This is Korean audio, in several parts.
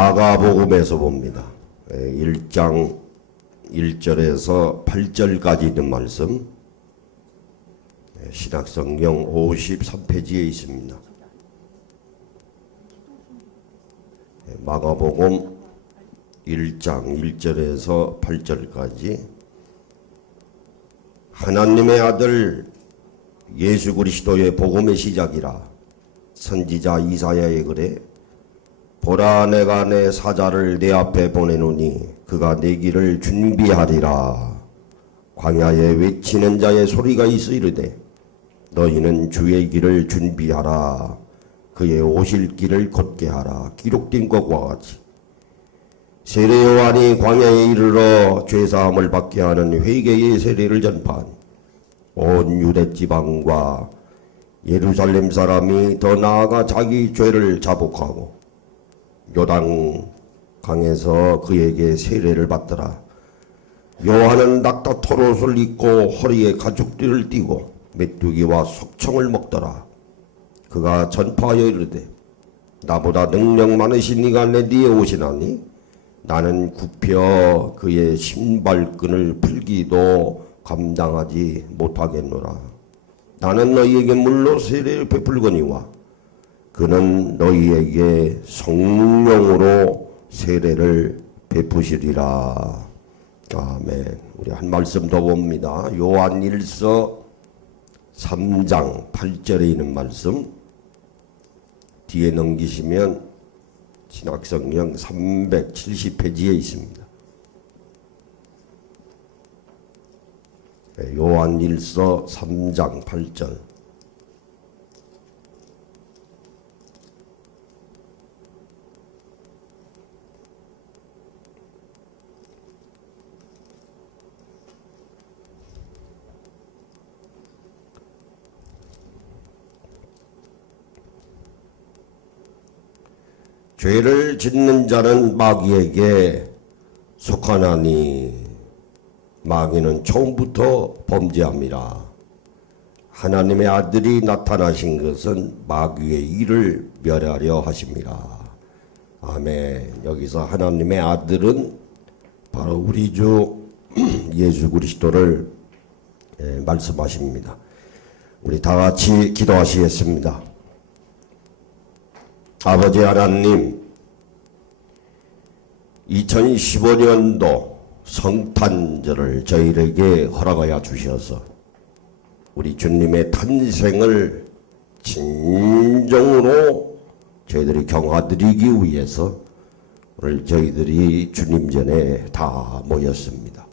마가복음에서 봅니다. 1장 1절에서 8절까지 있는 말씀, 신약성경 53페이지에 있습니다. 마가복음 1장 1절에서 8절까지. 하나님의 아들 예수 그리스도의 복음의 시작이라. 선지자 이사야의 글에 보라, 내가 내 사자를 내 앞에 보내노니 그가 내 길을 준비하리라. 광야에 외치는 자의 소리가 있어 이르되 너희는 주의 길을 준비하라. 그의 오실 길을 곧게 하라. 기록된 것과 같이 세례 요한이 광야에 이르러 죄사함을 받게 하는 회개의 세례를 전파한 온 유대 지방과 예루살렘 사람이 더 나아가 자기 죄를 자복하고 요단 강에서 그에게 세례를 받더라. 요한은 낙타 털옷을 입고 허리에 가죽띠를 띠고 메뚜기와 석청을 먹더라. 그가 전파하여 이르되 나보다 능력 많으신 이가 내 뒤에 오시나니 나는 굽혀 그의 신발끈을 풀기도 감당하지 못하겠노라. 나는 너희에게 물로 세례를 베풀거니와 그는 너희에게 성령으로 세례를 베푸시리라. 아멘. 우리 한 말씀 더 봅니다. 요한일서 3장 8절에 있는 말씀 뒤에 넘기시면 신약성경 370페이지에 있습니다. 요한일서 3장 8절. 죄를 짓는 자는 마귀에게 속하나니 마귀는 처음부터 범죄함이라. 하나님의 아들이 나타나신 것은 마귀의 일을 멸하려 하심이라. 아멘. 여기서 하나님의 아들은 바로 우리 주 예수 그리스도를 말씀하십니다. 우리 다 같이 기도하시겠습니다. 아버지 하나님, 2015년도 성탄절을 저희에게 허락하여 주셔서 우리 주님의 탄생을 진정으로 저희들이 경화드리기 위해서 오늘 저희들이 주님 전에 다 모였습니다.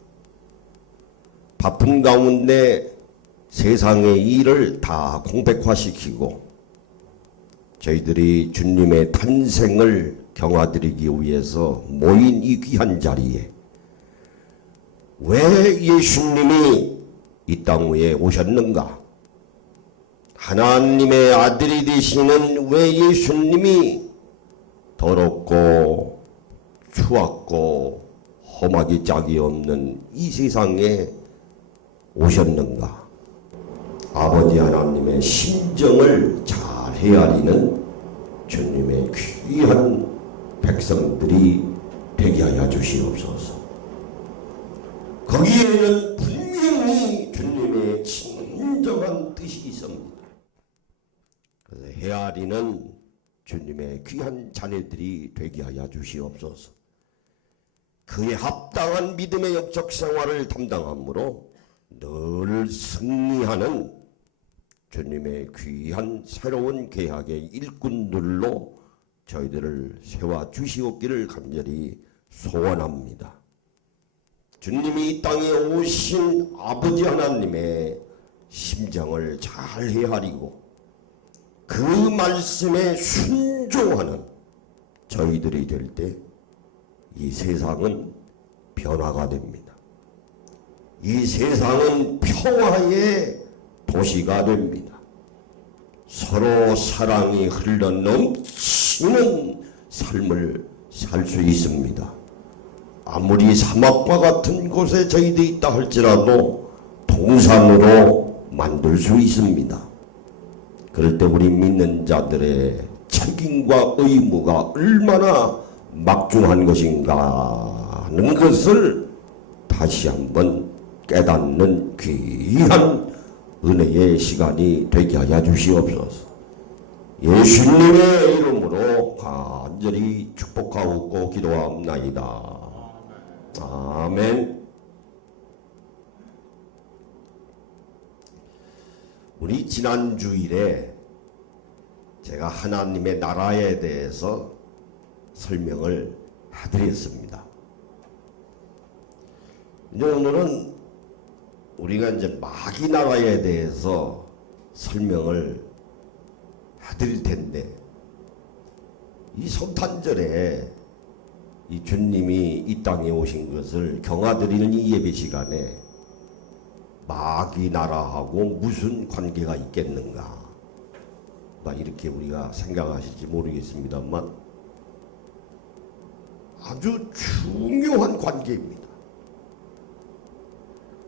바쁜 가운데 세상의 일을 다 공백화시키고 저희들이 주님의 탄생을 경화드리기 위해서 모인 이 귀한 자리에 왜 예수님이 이 땅 위에 오셨는가? 하나님의 아들이 되시는 왜 예수님이 더럽고 추악고 험하기 짝이 없는 이 세상에 오셨는가? 아버지 하나님의 심정을 잘 헤아리는 주님의 귀한 백성들이 되게 하여 주시옵소서. 거기에는 분명히 주님의 진정한 뜻이 있습니다. 그래서 헤아리는 주님의 귀한 자녀들이 되게 하여 주시옵소서. 그에 합당한 믿음의 영적 생활을 담당함으로 늘 승리하는 주님의 귀한 새로운 계약의 일꾼들로 저희들을 세워 주시옵기를 간절히 소원합니다. 주님이 이 땅에 오신 아버지 하나님의 심정을 잘 헤아리고 그 말씀에 순종하는 저희들이 될 때 이 세상은 변화가 됩니다. 이 세상은 평화의 도시가 됩니다. 서로 사랑이 흘러 넘치는 삶을 살 수 있습니다. 아무리 사막과 같은 곳에 저희들이 있다 할지라도 동산으로 만들 수 있습니다. 그럴 때 우리 믿는 자들의 책임과 의무가 얼마나 막중한 것인가 하는 것을 다시 한번 깨닫는 귀한 은혜의 시간이 되게 하여 주시옵소서. 예수님의 이름으로 간절히 축복하고 기도합나이다. 아멘. 우리 지난 주일에 제가 하나님의 나라에 대해서 설명을 해드렸습니다. 이제 오늘은 우리가 이제 마귀 나라에 대해서 설명을 해드릴 텐데, 이 성탄절에 이 주님이 이 땅에 오신 것을 경화드리는 이 예배 시간에 마귀 나라하고 무슨 관계가 있겠는가, 이렇게 우리가 생각하실지 모르겠습니다만 아주 중요한 관계입니다.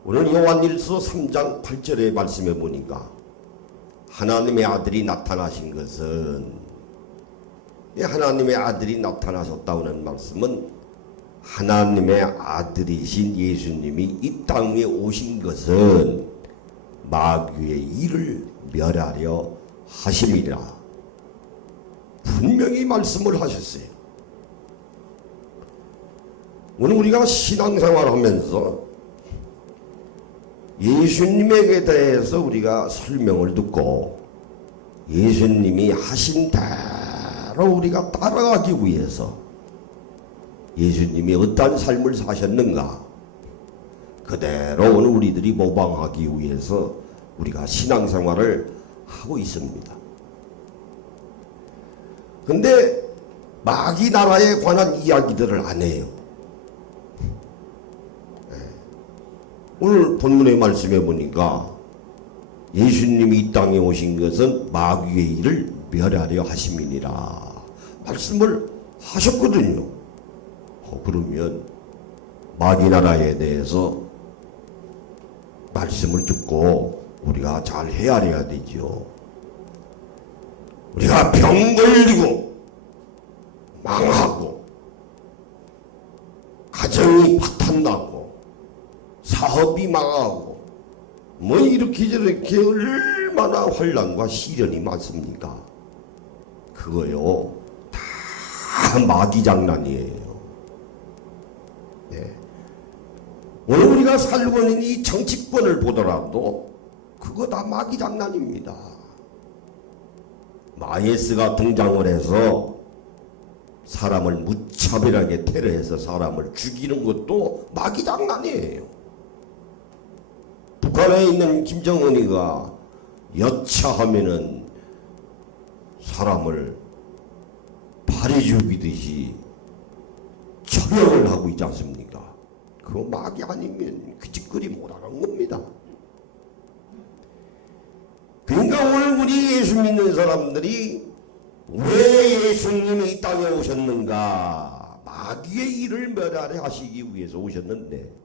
오늘 요한일서 3장 8절의 말씀에 보니까 하나님의 아들이 나타나신 것은, 하나님의 아들이 나타나셨다는 말씀은 하나님의 아들이신 예수님이 이 땅에 오신 것은 마귀의 일을 멸하려 하심이라 분명히 말씀을 하셨어요. 오늘 우리가 신앙생활하면서 예수님에게 대해서 우리가 설명을 듣고 예수님이 하신 대로 우리가 따라가기 위해서 예수님이 어떠한 삶을 사셨는가 그대로 오늘 우리들이 모방하기 위해서 우리가 신앙생활을 하고 있습니다. 근데 마귀 나라에 관한 이야기들을 안 해요. 오늘 본문의 말씀에 보니까 예수님이 이 땅에 오신 것은 마귀의 일을 멸하려 하심이니라 말씀을 하셨거든요. 그러면 마귀 나라에 대해서 말씀을 듣고 우리가 잘 헤아려야 되죠. 우리가 병 걸리고 망하고 가정이 파탄나고 사업이 망하고 이렇게 저렇게 얼마나 혼란과 시련이 많습니까? 그거요 다 마귀 장난이에요. 네. 오늘 우리가 살고 있는 이 정치권을 보더라도 그거 다 마귀 장난입니다. 마이에스가 등장을 해서 사람을 무차별하게 테러해서 사람을 죽이는 것도 마귀 장난이에요. 북한에 있는 김정은이가 여차하면은 사람을 발이 죽이듯이 처형을 하고 있지 않습니까? 그거 마귀 아니면 그 짓거리 못하는 겁니다. 그러니까 오늘 우리 예수 믿는 사람들이 왜 예수님이 이 땅에 오셨는가? 마귀의 일을 멸하려 하시기 위해서 오셨는데,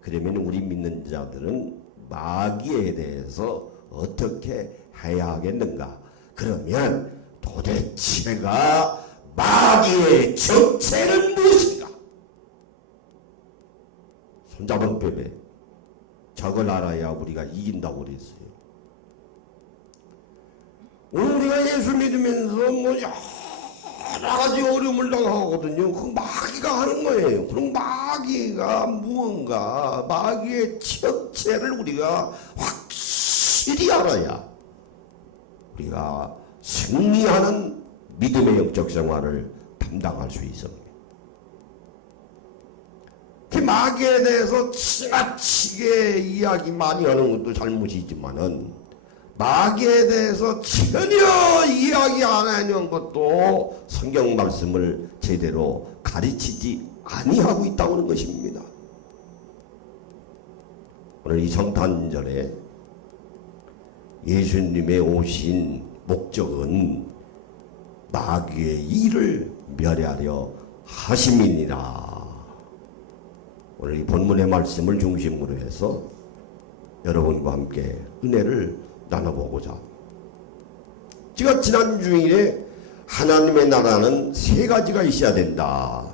그러면 우리 믿는 자들은 마귀에 대해서 어떻게 해야 하겠는가? 그러면 도대체가 마귀의 정체는 무엇인가? 손잡은 뼈에 저걸 알아야 우리가 이긴다고 그랬어요. 오늘 우리가 예수 믿으면서 여러 가지 어려움을 당하거든요. 그 마귀가 하는 거예요. 그럼 마귀가 무언가, 마귀의 정체를 우리가 확실히 알아야 우리가 승리하는 믿음의 영적 생활을 담당할 수 있습니다. 그 마귀에 대해서 지나치게 이야기 많이 하는 것도 잘못이지만은 마귀에 대해서 전혀 이야기 안 하는 것도 성경 말씀을 제대로 가르치지 아니하고 있다는 것입니다. 오늘 이 성탄절에 예수님의 오신 목적은 마귀의 일을 멸하려 하심이니라. 오늘 이 본문의 말씀을 중심으로 해서 여러분과 함께 은혜를 나눠보고자. 제가 지난 주일에 하나님의 나라는 세 가지가 있어야 된다.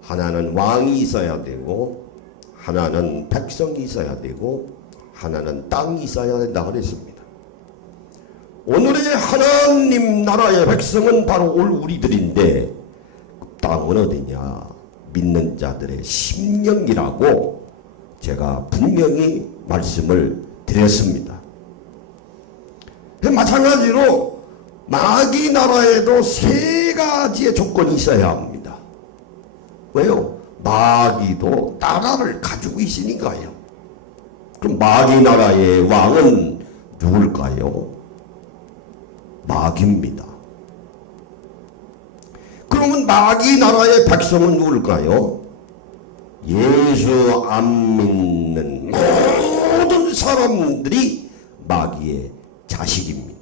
하나는 왕이 있어야 되고, 하나는 백성이 있어야 되고, 하나는 땅이 있어야 된다 그랬습니다. 오늘의 하나님 나라의 백성은 바로 우리들인데, 땅은 어디냐? 믿는 자들의 심령이라고 제가 분명히 말씀을 드렸습니다. 마찬가지로 마귀 나라에도 세 가지의 조건이 있어야 합니다. 왜요? 마귀도 나라를 가지고 있으니까요. 그럼 마귀 나라의 왕은 누굴까요? 마귀입니다. 그러면 마귀 나라의 백성은 누굴까요? 예수 안 믿는 모든 사람들이 마귀의 자식입니다.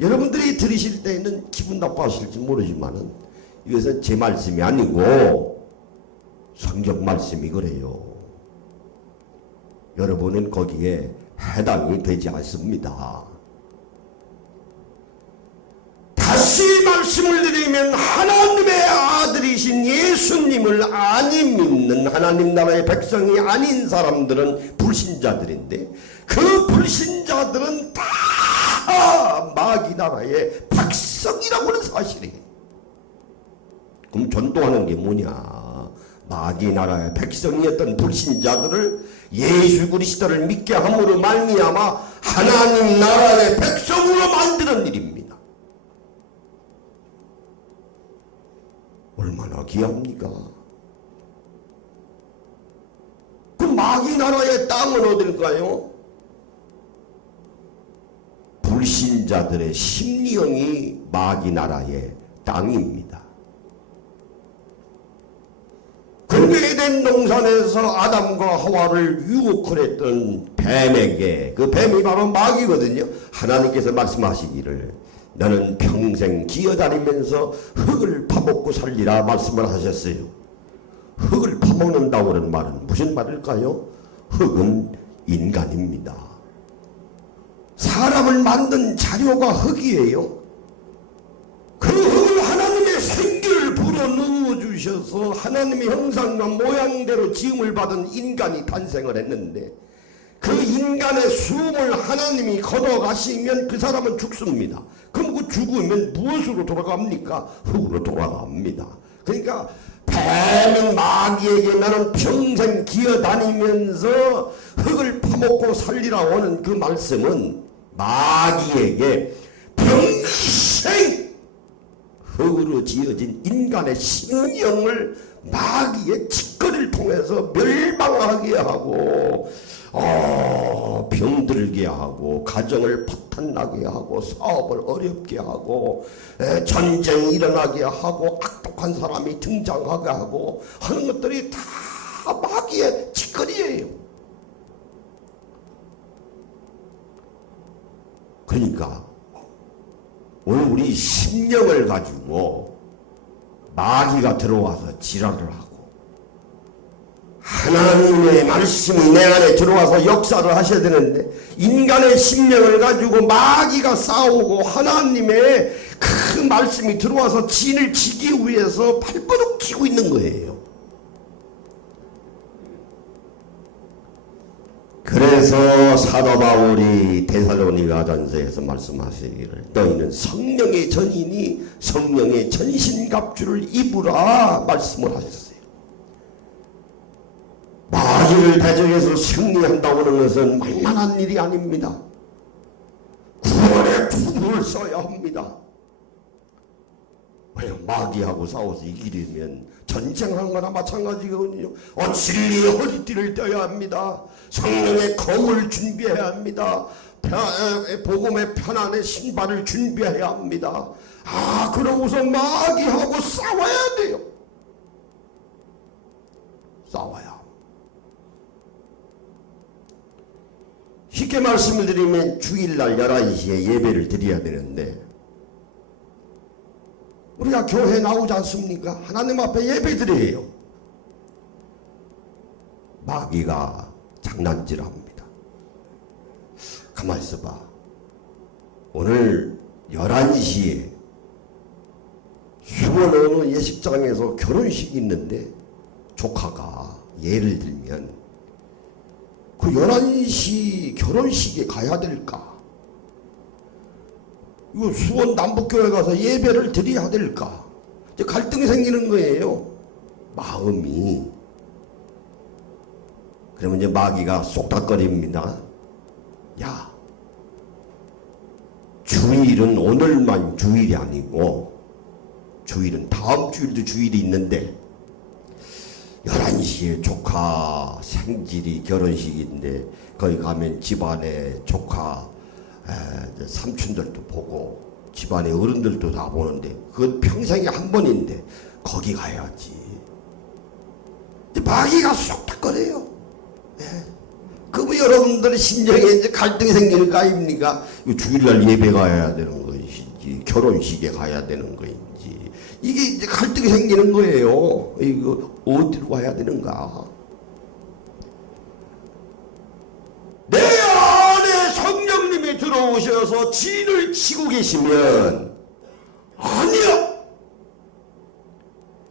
여러분들이 들으실 때는 기분 나빠하실지 모르지만 이것은 제 말씀이 아니고 성경 말씀이 그래요. 여러분은 거기에 해당이 되지 않습니다. 다시 말씀을 드리면 하나님의 아들이신 예수님을 안 믿는 하나님 나라의 백성이 아닌 사람들은 불신자들인데, 그 불신자들은 다 마귀 나라의 백성이라고 하는 사실이에요. 그럼 전도하는 게 뭐냐? 마귀 나라의 백성이었던 불신자들을 예수 그리스도를 믿게 함으로 말미암아 하나님 나라의 백성으로 만드는 일입니다. 얼마나 귀합니까? 그 마귀 나라의 땅은 어딜까요? 불신자들의 심령이 마귀 나라의 땅입니다. 그 에덴 동산에서 아담과 하와를 유혹을 했던 뱀에게, 그 뱀이 바로 마귀거든요. 하나님께서 말씀하시기를 너는 평생 기어다니면서 흙을 파먹고 살리라 말씀을 하셨어요. 흙을 파먹는다고 하는 말은 무슨 말일까요? 흙은 인간입니다. 사람을 만든 자료가 흙이에요. 그 흙을 하나님의 생기를 불어넣어 주셔서 하나님의 형상과 모양대로 지음을 받은 인간이 탄생을 했는데, 그 인간의 숨을 하나님이 걷어가시면 그 사람은 죽습니다. 그럼 그 죽으면 무엇으로 돌아갑니까? 흙으로 돌아갑니다. 그러니까 뱀은 마귀에게 나는 평생 기어다니면서 흙을 파먹고 살리라고 하는 그 말씀은 마귀에게 평생 흙으로 지어진 인간의 심령을 마귀의 짓거리를 통해서 멸망하게 하고 병들게 하고 가정을 파탄나게 하고 사업을 어렵게 하고 전쟁이 일어나게 하고 악독한 사람이 등장하게 하고 하는 것들이 다 마귀의 짓거리예요. 그러니까 오늘 우리 심령을 가지고 마귀가 들어와서 지랄을 하고 하나님의 말씀이 내 안에 들어와서 역사를 하셔야 되는데, 인간의 심령을 가지고 마귀가 싸우고 하나님의 그 말씀이 들어와서 진을 치기 위해서 발버둥 치고 있는 거예요. 그래서 사도 바울이 데살로니가전서에서 말씀하시기를 너희는 성령의 전이니 성령의 전신갑주를 입으라 말씀을 하셨어요. 마귀를 대적해서 승리한다고 하는 것은 만만한 일이 아닙니다. 구원의 투구를 써야 합니다. 왜요? 마귀하고 싸워서 이기려면 전쟁하는 거나 마찬가지거든요. 진리의 허리띠를 떼야 합니다. 성령의 검을 준비해야 합니다. 복음의 편안의 신발을 준비해야 합니다. 그러고서 마귀하고 싸워야 돼요. 싸워야. 쉽게 말씀을 드리면 주일날 11시에 예배를 드려야 되는데, 우리가 교회 나오지 않습니까? 하나님 앞에 예배 드려요. 마귀가 장난질합니다. 가만히 있어봐. 오늘 11시에 수원 어느 예식장에서 결혼식이 있는데 조카가 예를 들면 그 11시 결혼식에 가야 될까? 이거 수원 남북교회 가서 예배를 드려야 될까? 이제 갈등이 생기는 거예요. 마음이. 그러면 이제 마귀가 쏙닥거립니다. 야, 주일은 오늘만 주일이 아니고 주일은 다음 주일도 주일이 있는데 11시에 조카 생질이 결혼식인데 거기 가면 집안에 조카 삼촌들도 보고 집안의 어른들도 다 보는데 그건 평생에 한 번인데 거기 가야지. 마귀가 쏙닥거려요. 그럼 여러분들의 심정에 이제 갈등이 생기는 거 아닙니까? 주일날 예배 가야 되는 것인지 결혼식에 가야 되는 것인지 이게 이제 갈등이 생기는 거예요. 이거 어디로 가야 되는가? 내 안에 성령님이 들어오셔서 진을 치고 계시면 아니야.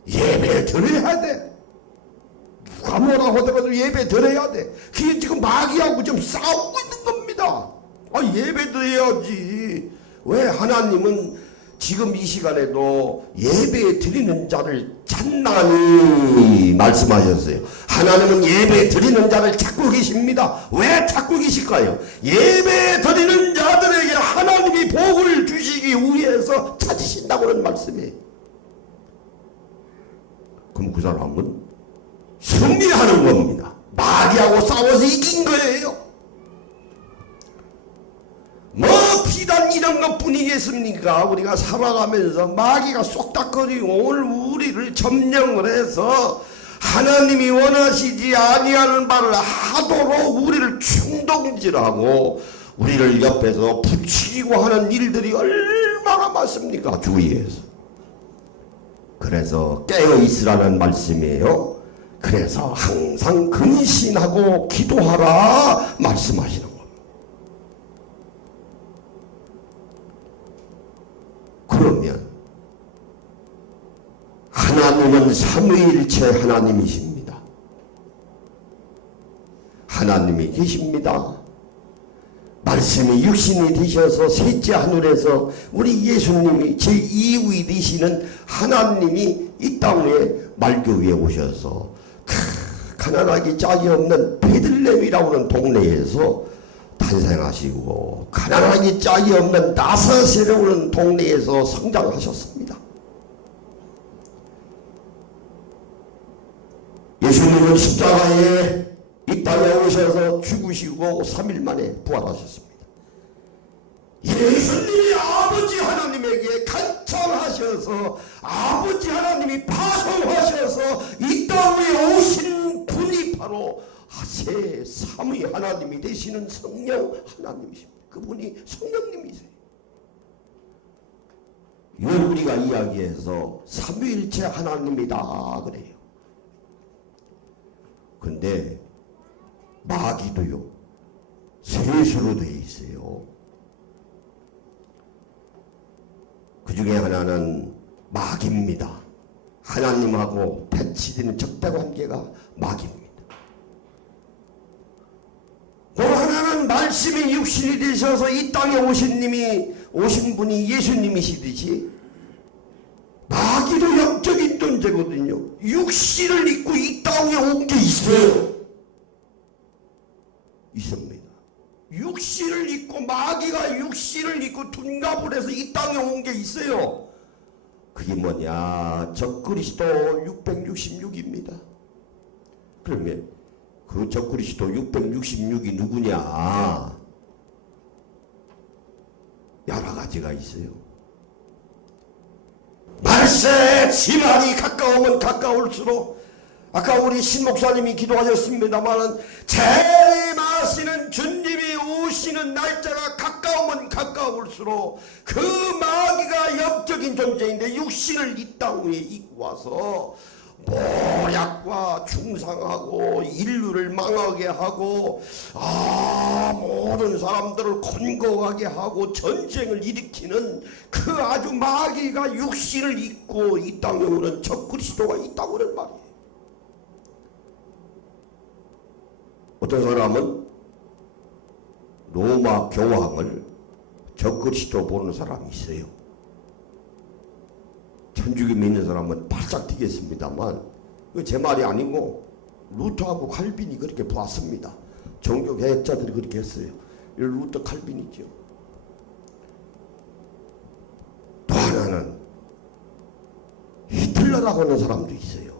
예배 드려야 돼. 누가 뭐라 하더라도 예배 드려야 돼. 그게 지금 마귀하고 좀 싸우고 있는 겁니다. 예배 드려야지. 왜 하나님은 지금 이 시간에도 예배 드리는 자를 찾나니 말씀하셨어요. 하나님은 예배 드리는 자를 찾고 계십니다. 왜 찾고 계실까요? 예배 드리는 자들에게 하나님이 복을 주시기 위해서 찾으신다고는 말씀이에요. 그럼 그 사람은 승리하는 겁니다. 마귀하고 싸워서 이긴 거예요. 뭐 비단 이런 것뿐이겠습니까? 우리가 살아가면서 마귀가 쏙닥거리고 오늘 우리를 점령을 해서 하나님이 원하시지 아니하는 바를 하도록 우리를 충동질하고 우리를 옆에서 부추기고 하는 일들이 얼마나 많습니까? 주위에서. 그래서 깨어있으라는 말씀이에요. 그래서 항상 근신하고 기도하라 말씀하시는 겁니다. 그러면 하나님은 삼위일체 하나님이십니다. 하나님이 계십니다. 말씀이 육신이 되셔서 셋째 하늘에서 우리 예수님이 제2위 되시는 하나님이 이 땅에 말교 위에 오셔서 가난하기 짝이 없는 베들레헴이라고 하는 동네에서 탄생하시고 가난하기 짝이 없는 나사렛이라고 하는 동네에서 성장하셨습니다. 예수님은 십자가에 이 땅에 오셔서 죽으시고 3일 만에 부활하셨습니다. 예수님이 아버지 하나님에게 간청하셔서 아버지 하나님이 파송하셔서 이 땅에 오신 분이 바로 새 삼위 하나님이 되시는 성령 하나님이십니다. 그분이 성령님이세요. 이걸 우리가 이야기해서 삼위일체 하나님이다 그래요. 근데 마귀도요 셋으로 되어 있어요. 그 중에 하나는 마귀입니다. 하나님하고 배치되는 적대관계가 마귀입니다. 또 하나는 말씀이 육신이 되셔서 이 땅에 오신 분이 예수님이시듯이 마귀도 영적인 존재거든요. 육신을 입고 이 땅에 온 게 있어요. 있습니다. 육신을 입고 마귀가 육신을 입고 둔갑을 해서 이 땅에 온 게 있어요. 그게 뭐냐? 적그리스도 666입니다. 그러면 그 적그리스도 666이 누구냐? 여러 가지가 있어요. 말세 지만이 가까우면 가까울수록 아까 우리 신목사님이 기도하셨습니다마는 재림하시는 주님이 오시는 날짜가 가까우면 가까울수록 그 마귀가 영적인 존재인데 육신을 이 땅 위에 입고 와서 모략과 중상하고 인류를 망하게 하고 모든 사람들을 곤고하게 하고 전쟁을 일으키는 그 아주 마귀가 육신을 입고 이 땅에 오는 적그리스도가 있다고 그런 말이에요. 어떤 사람은 로마 교황을 적그리스도 보는 사람이 있어요. 천주교 믿는 사람은 바짝 뛰겠습니다만 제 말이 아니고 루터하고 칼빈이 그렇게 보았습니다. 종교개혁자들이 그렇게 했어요. 루터 칼빈이죠. 또 하나는 히틀러라고 하는 사람도 있어요.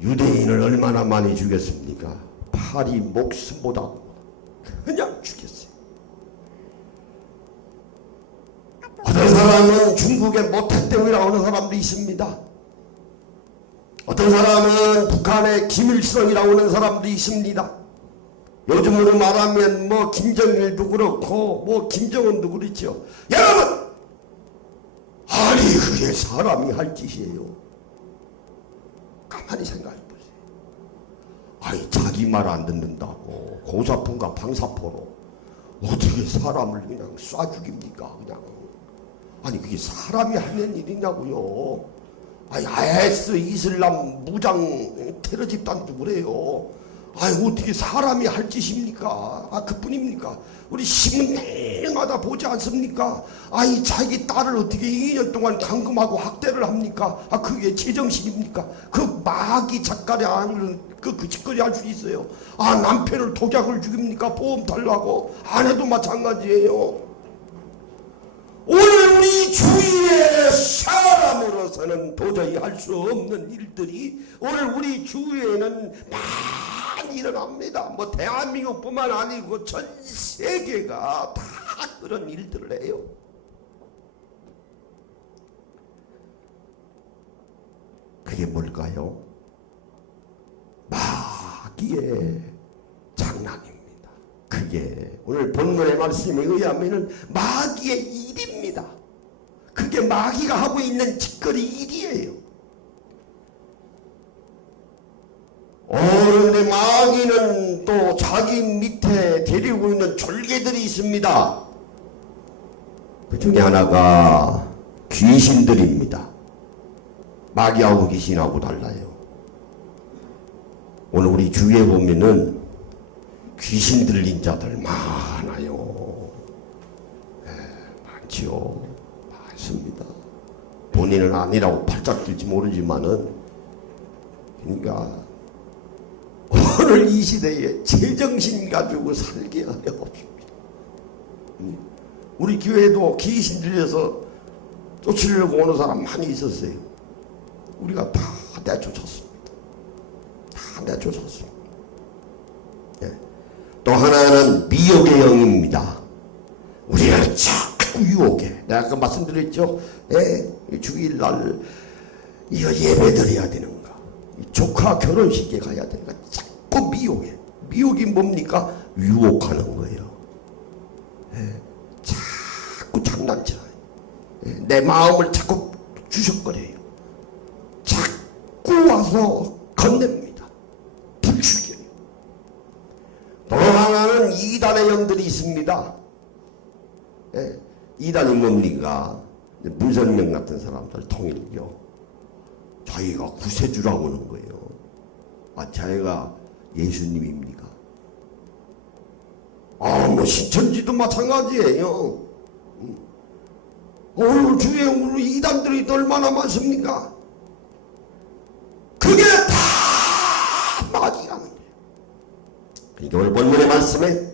유대인을 얼마나 많이 죽였습니까? 파리 목숨보다 그냥 죽였어요. 어떤 사람은 중국의 모택동이라고 하는 사람도 있습니다. 어떤 사람은 북한의 김일성이라고 하는 사람도 있습니다. 요즘으로 말하면 뭐 김정일도 그렇고 뭐 김정은도 그렇죠. 여러분, 아니 그게 사람이 할 짓이에요. 가만히 생각해 보세요. 아니 자기 말 안 듣는다고 고사폰과 방사포로 어떻게 사람을 그냥 쏴 죽입니까? 그냥. 아니 그게 사람이 하는 일이냐고요. 아니 IS 이슬람 무장 테러 집단도 그래요. 아니 어떻게 사람이 할 짓입니까? 그뿐입니까? 우리 신문 내일마다 보지 않습니까? 아니 자기 딸을 어떻게 2년 동안 감금하고 학대를 합니까? 그게 제정신입니까? 그 마귀 작가리 하는 그 짓거리 할 수 있어요. 남편을 독약을 죽입니까? 보험 달라고. 아내도 마찬가지예요. 오늘 우리 주위의 사람으로서는 도저히 할 수 없는 일들이 오늘 우리 주위에는 많이 일어납니다. 뭐 대한민국뿐만 아니고 전 세계가 다 그런 일들을 해요. 그게 뭘까요? 마귀의 장난입니다. 그게 오늘 본문의 말씀에 의하면 마귀의 일입니다. 그게 마귀가 하고 있는 짓거리 일이에요. 그런데 마귀는 또 자기 밑에 데리고 있는 졸개들이 있습니다. 그 중에 하나가 귀신들입니다. 마귀하고 귀신하고 달라요. 오늘 우리 주위에 보면은 귀신 들린 자들 많아요. 많지요. 많습니다. 본인은 아니라고 팔짝 들지 모르지만은, 그러니까 오늘 이 시대에 제정신 가지고 살게 하려 없습니다. 우리 교회도 귀신 들려서 쫓으려고 오는 사람 많이 있었어요. 우리가 다 내쫓았습니다. 다 내쫓았습니다. 또 하나는 미혹의 영입니다. 우리를 자꾸 유혹해. 내가 아까 말씀드렸죠. 주일날 이거 예배 드려야 되는가, 조카 결혼식에 가야 되는가, 자꾸 미혹해. 미혹이 뭡니까? 유혹하는 거예요. 자꾸 장난쳐요. 내 마음을 자꾸 주석거려요. 자꾸 와서 건넵니다. 부추겨요. 또 하나는 이단의 영들이 있습니다. 이단이 뭡니까? 문선명 같은 사람들 통일교. 자기가 구세주라고 하는 거예요. 자기가 예수님입니까? 뭐 신천지도 마찬가지예요. 오늘 주위에 우리 이단들이 얼마나 많습니까? 그게 다 마귀가 하는 거예요. 그러니까 오늘 본문의 말씀에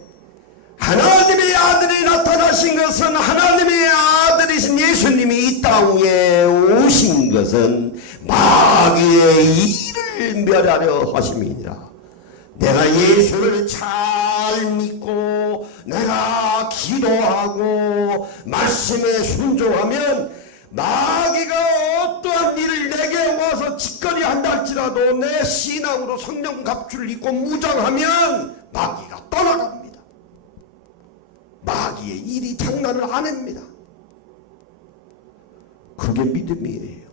하나님의 아들이 나타나신 것은, 하나님의 아들이신 예수님이 이 땅에 오신 것은 마귀의 일을 멸하려 하심이니라. 내가 예수를 잘 믿고 내가 기도하고 말씀에 순종하면 마귀가 어떠한 일을 내게 와서 짓거리 한다 할지라도 내 신앙으로 성령 갑주를 입고 무장하면 마귀가 떠나갑니다. 마귀의 일이 장난을 안 합니다. 그게 믿음이에요.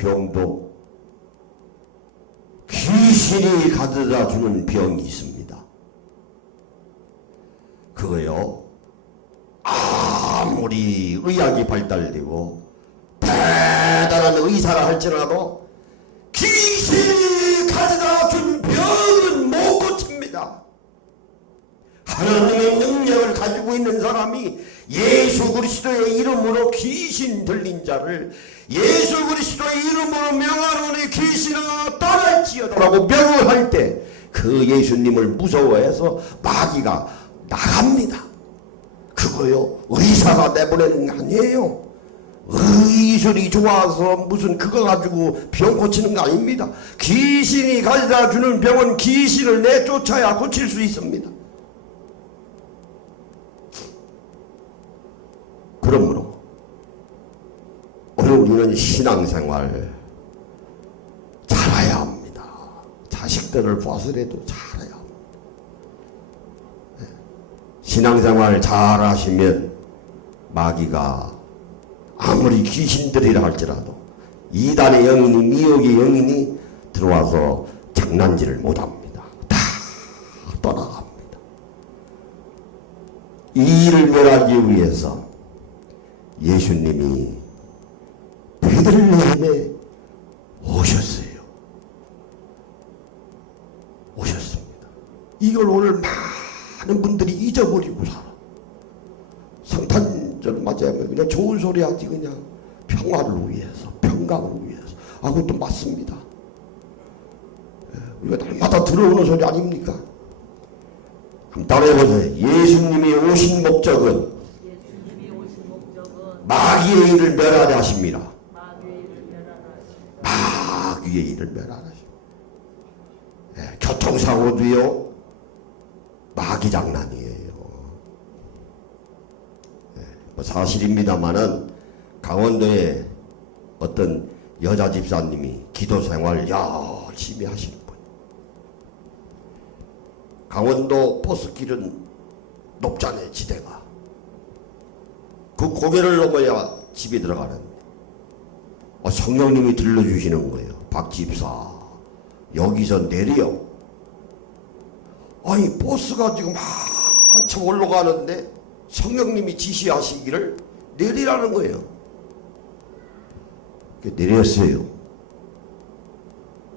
병도 귀신이 가져다 주는 병이 있습니다. 그거요, 아무리 의학이 발달되고 대단한 의사라 할지라도 귀신이 가져다 준 병은 못 고칩니다. 하나님의 능력을 가지고 있는 사람이 예수 그리스도의 이름으로 귀신 들린 자를 예수 그리스도의 이름으로 명하노니 귀신아 떠날지어다라고 명을 할 때 그 예수님을 무서워해서 마귀가 나갑니다. 그거요, 의사가 내보내는 게 아니에요. 의술이 좋아서 무슨 그거 가지고 병 고치는 거 아닙니다. 귀신이 가져다 주는 병은 귀신을 내쫓아야 고칠 수 있습니다. 그러므로 오늘 우리는 신앙생활 잘해야 합니다. 자식들을 봐서라도 잘해야 합니다. 신앙생활 잘하시면 마귀가 아무리 귀신들이라 할지라도 이단의 영인이 미혹의 영인이 들어와서 장난질을 못합니다. 다 떠나갑니다. 이 일을 멸하기 위해서 예수님이 베들레헴에 오셨어요. 오셨습니다. 이걸 오늘 많은 분들이 잊어버리고 살아. 성탄절 맞아요. 그냥 좋은 소리 하지, 그냥 평화를 위해서, 평강을 위해서. 아, 그것도 맞습니다. 우리가 날마다 들어오는 소리 아닙니까? 한번 따라해보세요. 예수님이 오신 목적은 마귀의 일을 멸하려 하십니다. 마귀의 일을 멸하려 하십니다. 교통사고도요, 마귀 장난이에요. 사실입니다만은 강원도에 어떤 여자 집사님이 기도 생활 열심히 하시는 분. 강원도 버스길은 높잖아요, 지대가. 그 고개를 넘어야 집에 들어가는데 성령님이 들려주시는 거예요. 박 집사, 여기서 내려. 아니, 버스가 지금 한참 올라가는데 성령님이 지시하시기를 내리라는 거예요. 내렸어요.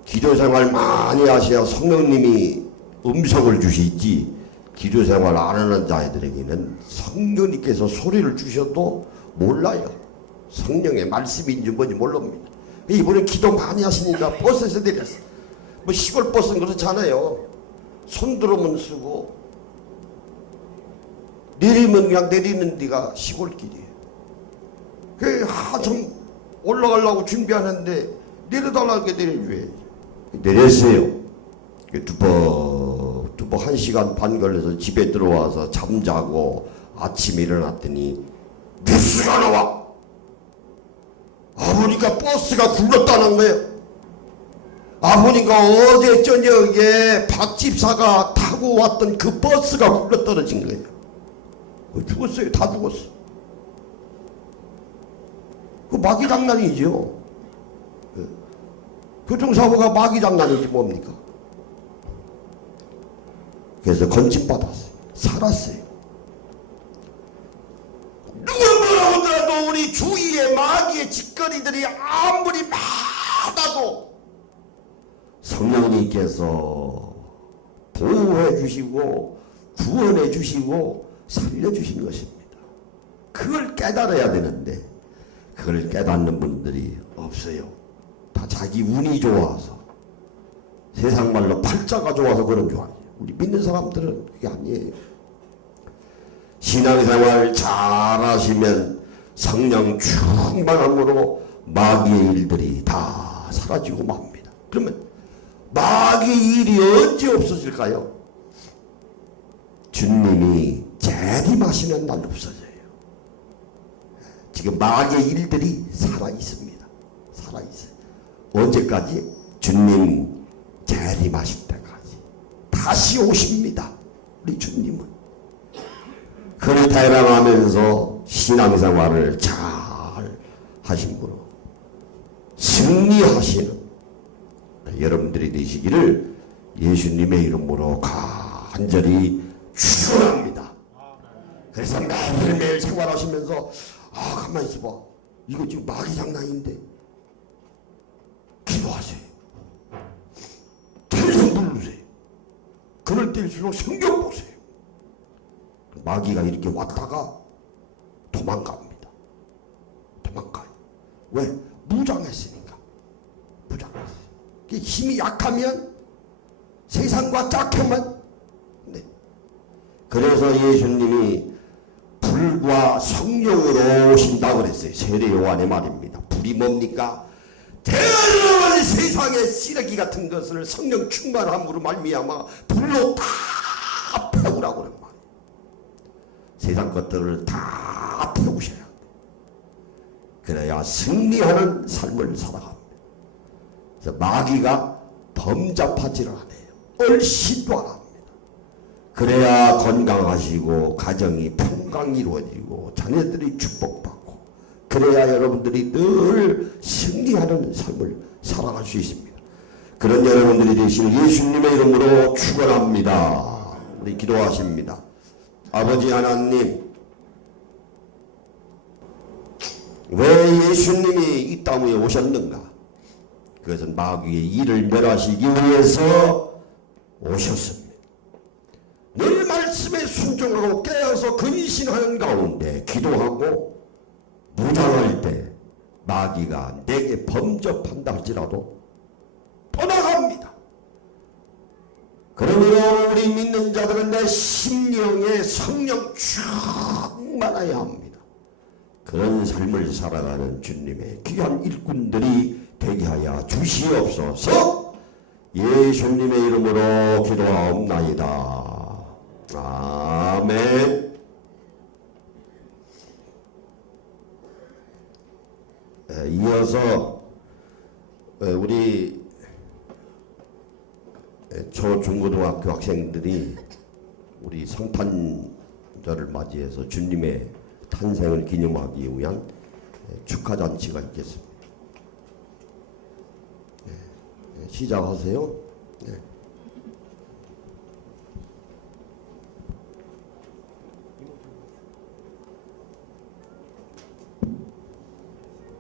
기도생활 많이 하셔야 성령님이 음성을 주시지, 기도생활 안 하는 자들에게는 성령님께서 소리를 주셔도 몰라요. 성령의 말씀인지 뭔지 모릅니다. 이번에 기도 많이 하시니까 버스에서 내렸어. 뭐 시골 버스는 그렇잖아요. 손 들어만 쓰고 내리면 그냥 내리는 데가 시골길이에요. 그 한참 올라가려고 준비하는데 내려달라는 게 내려줘야지. 내렸어요. 두번 1시간 반 걸려서 집에 들어와서 잠자고 아침에 일어났더니 뉴스가 나와. 아버니까 버스가 굴렀다는 거예요. 아버니까 어제 저녁에 박 집사가 타고 왔던 그 버스가 굴러 떨어진 거예요. 죽었어요. 다 죽었어. 그 마귀 장난이죠. 교통사고가 마귀 장난이지 뭡니까? 그래서 건진받았어요. 살았어요. 누가 뭐라고 하더라도 우리 주위에 마귀의 짓거리들이 아무리 많아도 성령님께서 보호해 주시고 구원해 주시고 살려주신 것입니다. 그걸 깨달아야 되는데 그걸 깨닫는 분들이 없어요. 다 자기 운이 좋아서, 세상 말로 팔자가 좋아서 그런 줄 알아요. 우리 믿는 사람들은 그게 아니에요. 신앙생활 잘하시면 성령 충만함으로 마귀의 일들이 다 사라지고 맙니다. 그러면 마귀의 일이 언제 없어질까요? 주님이 재림하시는 날 없어져요. 지금 마귀의 일들이 살아있습니다. 살아있어요. 언제까지? 주님 재림하실 때까지. 다시 오십니다. 우리 주님은. 그를 대랑하면서 신앙생활을 잘 하신 분으로 승리하시는 여러분들이 되시기를 예수님의 이름으로 간절히 축원합니다. 그래서 매일매일 생활하시면서 가만히 있어봐, 이거 지금 마귀 장난인데 기도하세요. 대성 부르세요. 그럴 때일수록 성경 보세요. 마귀가 이렇게 왔다가 도망갑니다. 도망가요. 왜? 무장했으니까. 무장했어요. 힘이 약하면 세상과 짝하면 네. 그래서 예수님이 불과 성령으로 오신다고 그랬어요. 세례 요한의 말입니다. 불이 뭡니까? 대단한 세상의 쓰레기 같은 것을 성령 충만함으로 말미암아 불로 다 태우라고 그런 말이에요. 세상 것들을 다 태우셔야 돼요. 그래야 승리하는 삶을 살아갑니다. 그래서 마귀가 범접하지를 않아요. 얼씬도 안 합니다. 그래야 건강하시고 가정이 평강 이루어지고 자녀들이 축복받고, 그래야 여러분들이 늘 승리하는 삶을 살아갈 수 있습니다. 그런 여러분들이 되실 예수님의 이름으로 축원합니다. 우리 기도하십니다. 아버지 하나님, 왜 예수님이 이 땅 위에 오셨는가? 그것은 마귀의 일을 멸하시기 위해서 오셨습니다. 늘 말씀에 순종하고 깨어서 근신하는 가운데 기도하고 무장할 때 마귀가 내게 범접한다 할지라도 떠나갑니다. 그러므로 우리 믿는 자들은 내 심령에 성령 충만해야 합니다. 그런 삶을 살아가는 주님의 귀한 일꾼들이 되게 하여 주시옵소서. 예수님의 이름으로 기도하옵나이다. 아멘. 이어서 우리 초중고등학교 학생들이 우리 성탄절을 맞이해서 주님의 탄생을 기념하기 위한 축하잔치가 있겠습니다. 시작하세요. 네.